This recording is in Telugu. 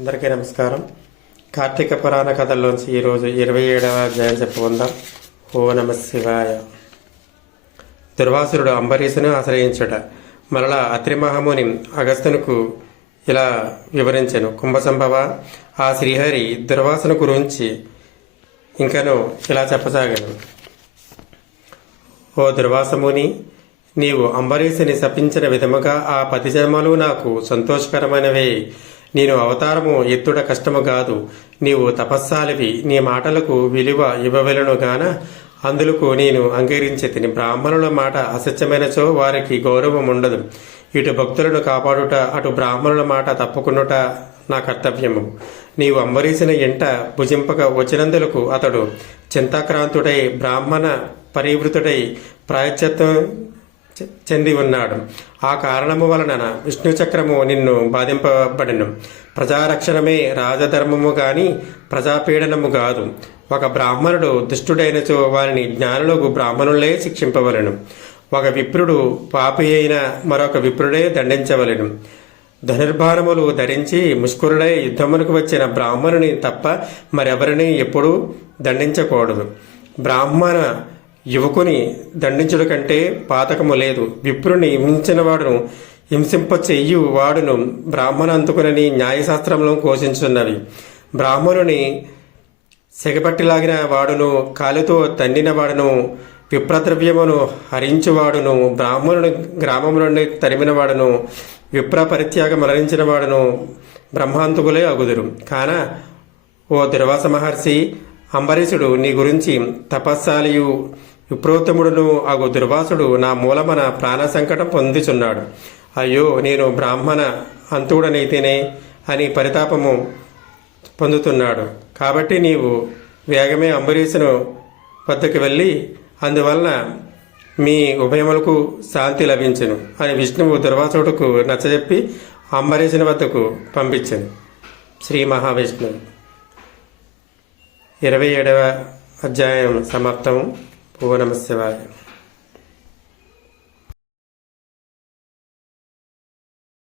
అందరికీ నమస్కారం. కార్తీక పురాణ కథల్లోంచి ఈరోజు 27వ అధ్యాయం చెప్పుకుందాం. ఓ నమ శివాయ. దుర్వాసురుడు అంబరీషును ఆశ్రయించుట. మరలా అత్రి మహాముని అగస్త్యునకు ఇలా వివరించెను. కుంభసంభవ, ఆ శ్రీహరి దుర్వాసుని గురించి ఇంకను ఇలా చెప్పసాగాను. ఓ దుర్వాసముని, నీవు అంబరీషుని శపించిన విధముగా ఆ 10 జన్మలు నాకు సంతోషకరమైనవే. నేను అవతారము ఎత్తుడ కష్టము కాదు. నీవు తపస్సాలివి, నీ మాటలకు విలువ ఇవ్వవలను గాన అందులకు నేను అంగీకరించి తిని. బ్రాహ్మణుల మాట అసత్యమైనచో వారికి గౌరవం ఉండదు. ఇటు భక్తులను కాపాడుట, అటు బ్రాహ్మణుల మాట తప్పుకునుట నా కర్తవ్యము. నీవు అంబరీషుని ఎంట భుజింపక వచ్చినందులకు అతడు చింతాక్రాంతుడై బ్రాహ్మణ పరివృతుడై ప్రాయశ్చిత్తం చెంది ఉన్నాడు. ఆ కారణము వలన విష్ణు చక్రము నిన్ను బాధింపబడెను. ప్రజారక్షణమే రాజధర్మము గాని ప్రజాపీడనము కాదు. ఒక బ్రాహ్మణుడు దుష్టుడైనచో వారిని జ్ఞానులకు బ్రాహ్మణులే శిక్షింపవలెను. ఒక విప్రుడు పాపి అయిన మరొక విప్రుడే దండించవలెను. ధనుర్బాణములు ధరించి ముష్కరుడై యుద్ధమునకు వచ్చిన బ్రాహ్మణుని తప్ప మరెవరిని ఎప్పుడూ దండించకూడదు. బ్రాహ్మణ యువకుని దండించుడు కంటే పాతకము లేదు. విప్రుని హింసించిన వాడును హింసింప చెయ్యు వాడును బ్రాహ్మణ అంతుకునని న్యాయశాస్త్రములను ఘోషించున్నవి. బ్రాహ్మణుని సెగపట్టిలాగిన వాడును, కాలితో తండిన వాడును, విప్రద్రవ్యమును హరించువాడును, బ్రాహ్మణుని గ్రామం నుండి తరిమిన వాడును, విప్ర పరిత్యాగ మరణించిన వాడును బ్రహ్మాంతుకులే అగుదురు. కాన ఓ దుర్వాస మహర్షి, అంబరీషుడు నీ గురించి తపస్సాలియు విప్రోత్తముడును అగు దుర్వాసుడు నా మూలమన ప్రాణ సంకటం పొందుచున్నాడు. అయ్యో, నేను బ్రాహ్మణ అంతుడనైతేనే అని పరితాపము పొందుతున్నాడు. కాబట్టి నీవు వేగమే అంబరీషును వద్దకు వెళ్ళి అందువలన మీ ఉభయములకు శాంతి లభించును అని విష్ణువు దుర్వాసుడుకు నచ్చజెప్పి అంబరీషుని వద్దకు పంపించెను. శ్రీ మహావిష్ణువు. 27వ అధ్యాయం సమాప్తము. ఓ నమ శివాయ.